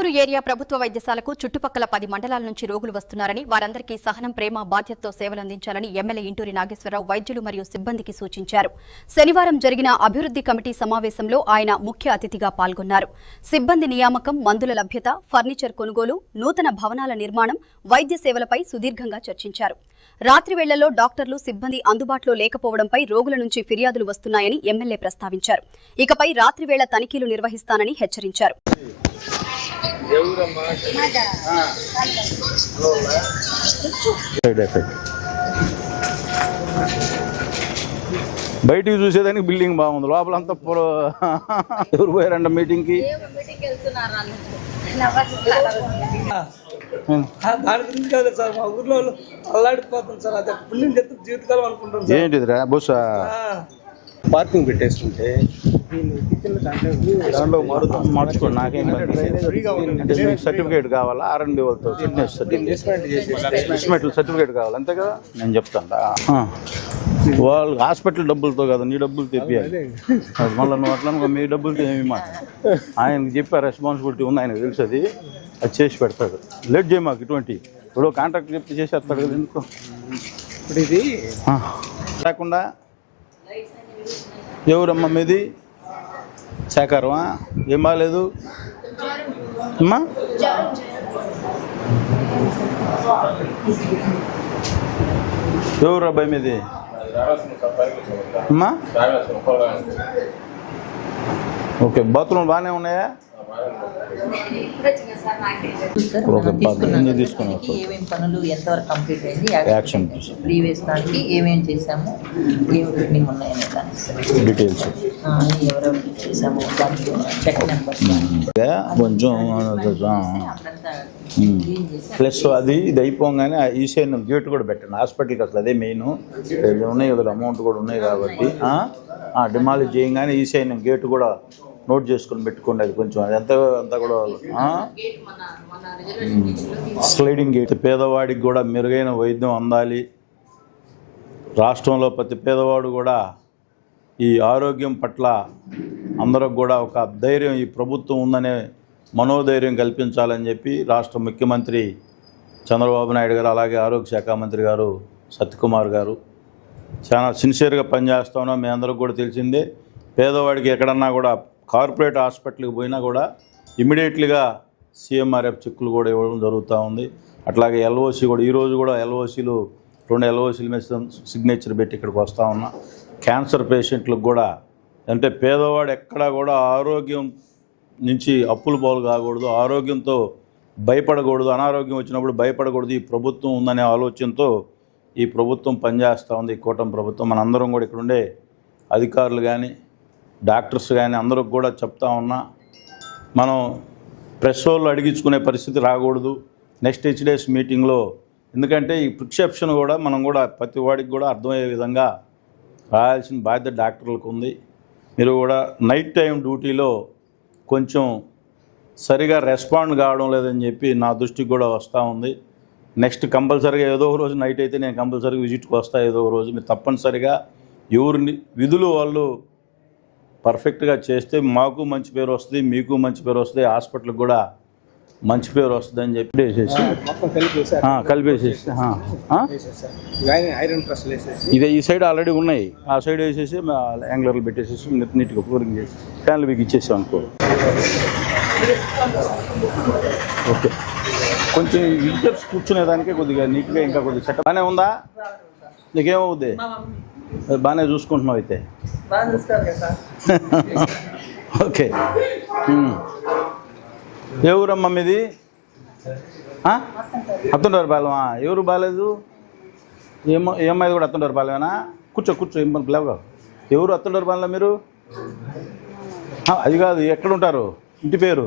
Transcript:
Atmakur area ప్రభుత్వ వైద్యశాలకు చుట్టుపక్కల 10 మండలాల నుంచి రోగులు వస్తున్నారని, వారందరికీ సహనం, ప్రేమ, బాధ్యతతో సేవలందించాలని ఎమ్మెల్యే ఇంటూరి నాగేశ్వరరావు వైద్యులు మరియు సిబ్బందికి సూచించారు. శనివారం జరిగిన అభివృద్ధి కమిటీ సమావేశంలో ఆయన ముఖ్య అతిథిగా పాల్గొన్నారు. సిబ్బంది నియామకం, మందుల లభ్యత, ఫర్నిచర్ కొనుగోలు, నూతన భవనాల నిర్మాణం, వైద్య సేవలపై సుదీర్ఘంగా చర్చించారు. రాత్రి వేళల్లో డాక్టర్లు, సిబ్బంది అందుబాటులో లేకపోవడంపై రోగుల నుంచి ఫిర్యాదులు వస్తున్నాయని ఎమ్మెల్యే ప్రస్తావించారు. ఇకపై రాత్రి వేళ తనిఖీలు నిర్వహిస్తానని హెచ్చరించారు. బయటికి చూసేదానికి బిల్డింగ్ బాగుంది, లోపలంతా ఎవరు పోయారంట మీటింగ్కి? దాని గురించి కాదు సార్, మా ఊర్లో అల్లాడిపోతుంది సార్. అదే బిల్డింగ్ జీవితకాలం అనుకుంటాం. ఏంటిదిరా బుస్సా? పార్కింగ్ పెట్టేస్తుంటే దాంట్లో మార్చుకోండి, నాకేం సర్టిఫికేట్ కావాలా? R&B వాళ్ళతో ఫిట్నెస్ సర్టిఫికేట్ కావాలి, అంతే కదా? నేను చెప్తాను, వాళ్ళు హాస్పిటల్ డబ్బులతో కదా, నీ డబ్బులు తెప్పియాలి. మళ్ళీ నువ్వు అట్లా మీ డబ్బులతో ఏమి మాట. ఆయనకి చెప్పే రెస్పాన్సిబిలిటీ ఉంది, ఆయనకు తెలుసు, అది చేసి పెడతాడు. లేట్ చేయ మాకు ఇటువంటి. ఇప్పుడు కాంట్రాక్ట్ చెప్తే చేసేస్తాడు కదా, ఎందుకు ఇప్పుడు ఇది లేకుండా. ఎవరమ్మా మీది? శాఖారమా? ఏం బాగాలేదు అమ్మా? ఎవరు అబ్బాయి మీది అమ్మా? ఓకే, బాత్రూమ్ బాగానే ఉన్నాయా? ఏమేమి పనులు ఎంతవరకు కంప్లీట్ అయింది, యాక్షన్ ప్రీవియస్ దానికి ఏమేమి చేసాము, ఏమి పెండింగ్ ఉన్నాయనే దానికి డీటెయిల్స్ ఎవరెవరు చేసాము, దాంట్లో చెక్ నెంబర్స్ కొంచెం. ప్లస్ అది ఇది అయిపోగానే ఈసీఐ గేట్ కూడా పెట్టండి హాస్పిటల్కి. అసలు అదే మెయిన్. ఉన్నాయి కదా, అమౌంట్ కూడా ఉన్నాయి కాబట్టి డిమాలిష్ చేయగానే ఈసీఐ గేట్ కూడా నోట్ చేసుకుని పెట్టుకోండి. అది కొంచెం అది అంతా కూడా స్లైడింగ్ గేట్. పేదవాడికి కూడా మెరుగైన వైద్యం అందాలి. రాష్ట్రంలో ప్రతి పేదవాడు కూడా ఈ ఆరోగ్యం పట్ల అందరికి కూడా ఒక ధైర్యం, ఈ ప్రభుత్వం ఉందనే మనోధైర్యం కల్పించాలని చెప్పి రాష్ట్ర ముఖ్యమంత్రి చంద్రబాబు నాయుడు గారు, అలాగే ఆరోగ్య శాఖ మంత్రి గారు సత్యకుమార్ గారు చాలా సిన్సియర్గా పనిచేస్తా ఉన్నాం. మీ అందరికి కూడా తెలిసిందే. పేదవాడికి ఎక్కడన్నా కూడా కార్పొరేట్ హాస్పిటల్కి పోయినా కూడా ఇమ్మీడియట్లీగా CMRF చెక్కులు కూడా ఇవ్వడం జరుగుతూ ఉంది. అట్లాగే LOC కూడా ఈరోజు కూడా LOCలు 2 LOCల మీద సిగ్నేచర్ పెట్టి ఇక్కడికి వస్తూ ఉన్నా. క్యాన్సర్ పేషెంట్లకు కూడా, అంటే పేదవాడు ఎక్కడా కూడా ఆరోగ్యం నుంచి అప్పులు పాలు కాకూడదు, ఆరోగ్యంతో భయపడకూడదు, అనారోగ్యం వచ్చినప్పుడు భయపడకూడదు. ఈ ప్రభుత్వం ఉందనే ఆలోచనతో ఈ ప్రభుత్వం పనిచేస్తూ ఉంది, ఈ కూటమి ప్రభుత్వం. మనందరం కూడా ఇక్కడుండే అధికారులు కానీ డాక్టర్స్ కానీ అందరికి కూడా చెప్తా ఉన్నా, మనం ప్రెస్ వాళ్ళు అడిగించుకునే పరిస్థితి రాకూడదు నెక్స్ట్ HDS మీటింగ్లో. ఎందుకంటే ఈ ప్రిస్క్రిప్షన్ కూడా మనం కూడా ప్రతి వాడికి కూడా అర్థమయ్యే విధంగా రాయాల్సిన బాధ్యత డాక్టర్లకు ఉంది. మీరు కూడా నైట్ టైం డ్యూటీలో కొంచెం సరిగా రెస్పాండ్ కావడం లేదని చెప్పి నా దృష్టికి కూడా వస్తూ ఉంది. నెక్స్ట్ కంపల్సరీగా ఏదో ఒక రోజు నైట్ అయితే నేను కంపల్సరీగా విజిట్కి వస్తా. ఏదో ఒక రోజు మీరు తప్పనిసరిగా ఎవరిని విధులు వాళ్ళు పర్ఫెక్ట్గా చేస్తే మాకు మంచి పేరు వస్తుంది, మీకు మంచి పేరు వస్తుంది, హాస్పిటల్కి కూడా మంచి పేరు వస్తుంది అని చెప్పి కలిపేసేసి ఇదే ఈ సైడ్ ఆల్రెడీ ఉన్నాయి, ఆ సైడ్ వేసేసి యాంగ్లర్లు పెట్టేసేసి నీట్గా ఫ్లోరింగ్ చేసి ఫ్యాన్లు మీకు ఇచ్చేసాం అనుకో. ఓకే, కొంచెం విజిటర్స్ కూర్చునేదానికే కొద్దిగా నీట్గా ఇంకా కొద్దిగా సెటప్ బాగానే ఉందా? నీకేమవుద్ది? బాగానే చూసుకుంటున్నావు అయితే. ఓకే, ఏ ఊరమ్మా మీది? అత్తుంటారు బాలమా? ఎవరు బాగాలేదు? ఏమ్మాయి కూడా అత్తుంటారు బాలేమేనా? కూర్చో ఏం పని లేవుగా. ఎవరు అత్తుంటారు బాగా మీరు? అది కాదు, ఎక్కడుంటారు? ఇంటి పేరు?